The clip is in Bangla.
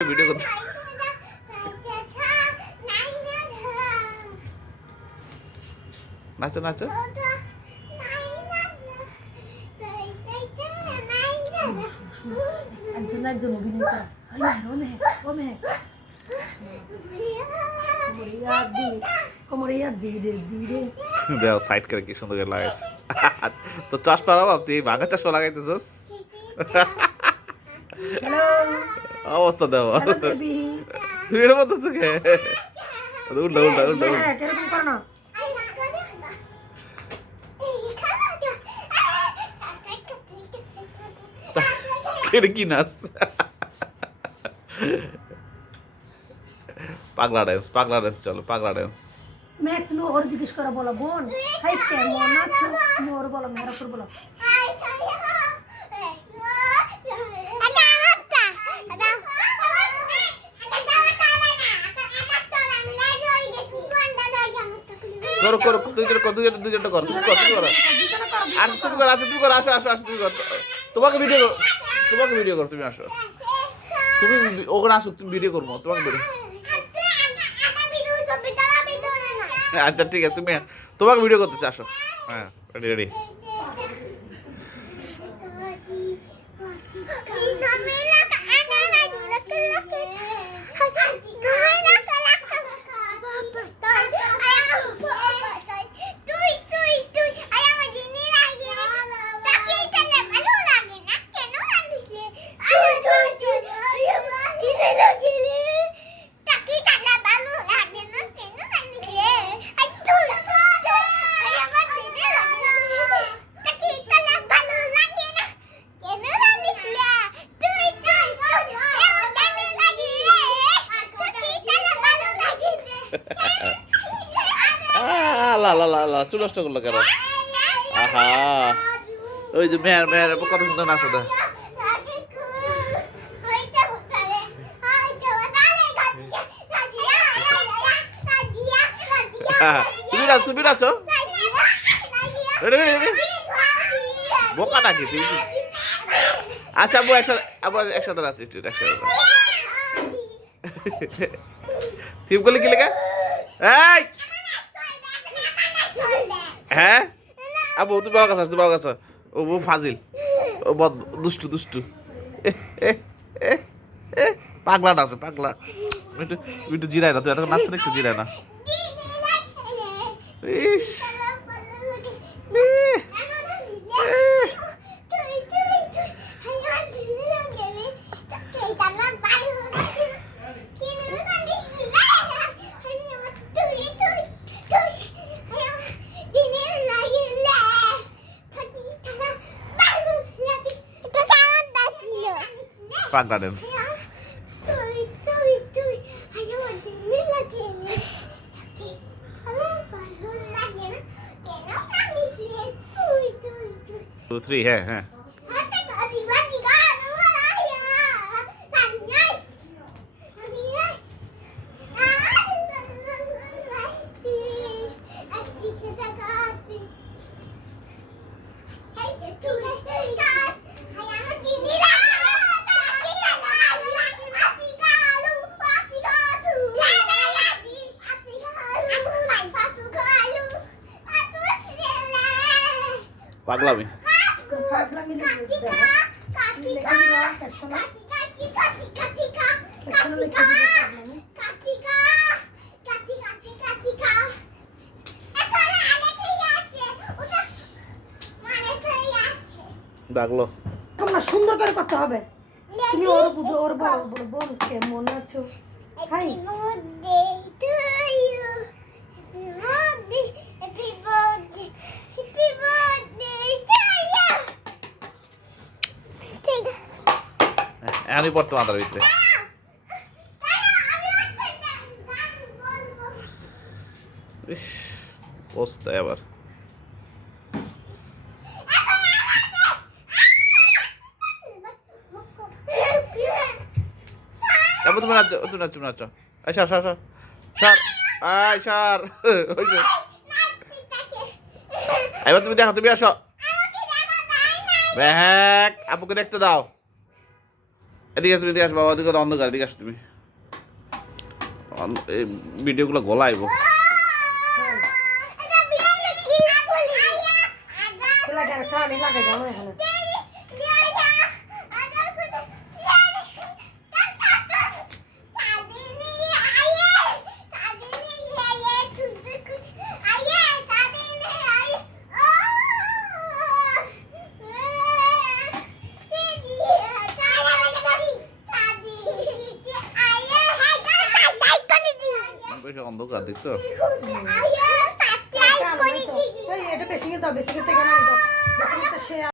ভিডিও করতে নাচো নাচো একজন একজন অভিনেতা কোমরিয়া ধীরে ধীরে দেও সাইড করে কি সুন্দর করে লাগাইছে তো চশমা লাগাবো তুই ভাঙা চশমা লাগাইতেছস হ্যালো অবস্থা দেও হ্যালো বেবি তুই এটা বলতেছ কে উল্টা উল্টা উল্টা হ্যাঁ কেরকম করো না এটা কি নাচ পাগলা ড্যান্স চলো পাগলা ড্যান্স মেয়ে তুমি ওর জিজ্ঞেস করা বলো বোন হাই কেমন আছো তুমি ওর বলো মেয়ের ওপর বলো করো করো দুইজনটা করো তুমি করো আর তুমি করো আচ্ছা তুমি করো আসো আসো আসো তুমি করো তোমাকে ভিডিও করো তুমি আসো তুমি ওখানে আসো তুমি ভিডিও করবো তোমাকে ভিডিও আচ্ছা ঠিক আছে তুমি তোমাকে ভিডিও করতেছি আসো হ্যাঁ রেডি রেডি চুল নষ্ট করলো কেন আহা ওই যে মেয়ের কত সুন্দর নাচ ওটা তুমি নাচো বোকা নাকি তুই আচ্ছা আবু একসাথে নাচি একটু একসাথে তুই করলে কি লেখা এই হ্যাঁ আবু তুই বাবা কাছে ও ফাজিল ও দুষ্টু পাগলা নাচে পাগলা একটু জিরায় না তুই এত নাচছো না একটু জিরায় না ইস পাগলা ড্যান্স টু থ্রি হ্যাঁ হ্যাঁ পাগলামি ডাকলো সুন্দর করে করতে হবে তুমি ওর বুঝো ওর বড় বোন কেমন আছো হাই এখনই পড়তো মাথার ভিতরে বসতে আবার তুমি নাচো এবার তুমি দেখো তুমি আসো আপুকে দেখতে দাও এদিকে তুমি এদিকে আসো বাবা, ওদিকে তো অন্ধকার, এদিকে আসো তুমি। এই ভিডিওগুলো গলাইব। লাগাই যাও এখানে। বেশি অন্ধকার দেখছো? এটা বেশি দাও, বেশি থেকে না দাও, বেশি সে